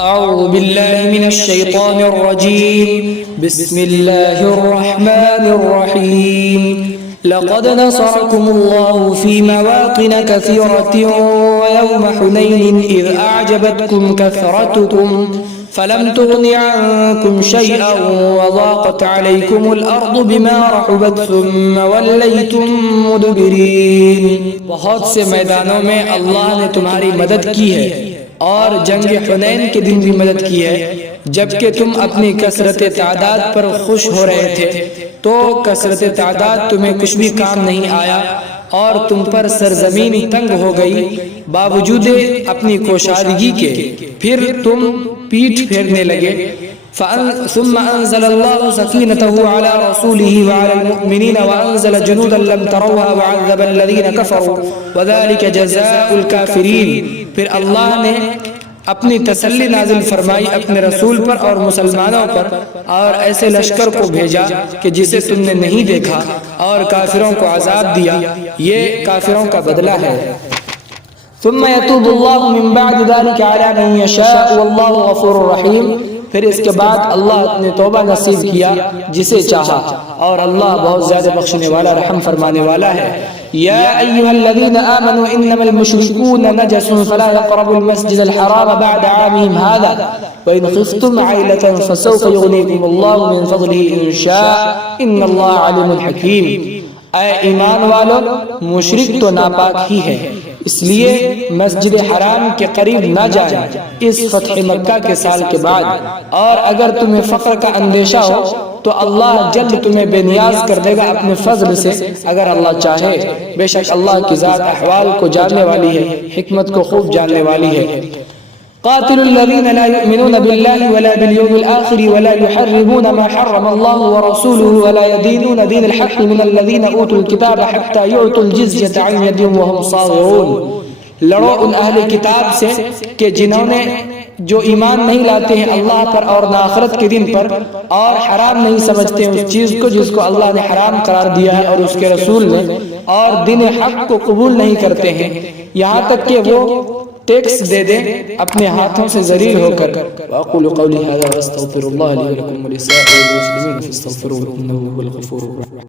أعوذ بالله من الشيطان الرجيم. بسم الله الرحمن الرحيم. لقد نصركم الله في مواطن كثيرة ويوم حنين إذ أعجبتكم كثرتكم فلم تغن عنكم شيئا وضاقت عليكم الأرض بما رحبت ثم وليتم مدبرين. بہت سے میدانوں میں اللہ نے تمہاری مدد کی ہے اور جنگ حنین کے دن بھی مدد کی ہے، جبکہ تم اپنی کثرت تعداد پر خوش ہو رہے تھے تو کثرت تعداد تمہیں کچھ بھی کام نہیں آیا اور تم پر سرزمین تنگ ہو گئی باوجود اپنی کوشادگی کے، پھر تم پیٹھ پھیرنے لگے. ثم أنزل الله سكينته على رسوله وعلى المؤمنين وأنزل جنودا لم تروها وعذب الذين كفروا وذلك جزاء الكافرين. پھر اللہ نے اپنی تسلی نازل فرمائی اپنے رسول پر اور مسلمانوں پر، اور ایسے لشکر کو بھیجا کہ جسے تم نے نہیں دیکھا، اور کافروں کو عذاب دیا، یہ کافروں کا بدلہ ہے. ثم يتوب الله من بعد ذلك على من يشاء والله غفور رحيم. پھر اس کے بعد اللہ نے توبہ نصیب کیا جسے چاہا، اور اللہ بہت زیادہ بخشنے والا رحم فرمانے والا ہے. یا ایھا الذین آمنوا انما المشركون نجس فلا يقربوا المسجد الحرام بعد عامهم هذا وإن خفتم عائلة فسوف يغنيكم الله من فضله إن شاء إن الله عليم حكيم. اے ایمان والو، مشرک تو ناپاک ہی ہے، اس لیے مسجد حرام کے قریب نہ جائیں اس فتح مکہ کے سال کے بعد، اور اگر تمہیں فقر کا اندیشہ ہو تو اللہ جلد تمہیں بے نیاز کر دے گا اپنے فضل سے اگر اللہ چاہے. بے شک اللہ کی ذات احوال کو جاننے والی ہے، حکمت کو خوب جاننے والی ہے. قاتلوا الذين لا يؤمنون بالله ولا باليوم الآخر ولا يحرمون ما حرم الله ورسوله ولا يدينون دين الحق من الذين أوتوا الكتاب حتى يعطوا الجزية عن يد وهم صاغرون. لڑو ان اہل کتاب سے کہ جنہوں نے جو ایمان نہیں لاتے ہیں اللہ پر اور آخرت کے دن پر، اور حرام نہیں سمجھتے اس چیز کو جس کو اللہ نے حرام قرار دیا ہے اور اس کے رسول نے، اور دین حق کو قبول نہیں کرتے ہیں یہاں تک کہ وہ ٹیکس دے دیں اپنے ہاتھوں سے ذلیل ہو کر. وأقول قولي هذا واستغفر الله لي ولكم ولسائر المسلمين فاستغفروه إنه هو الغفور الرحيم.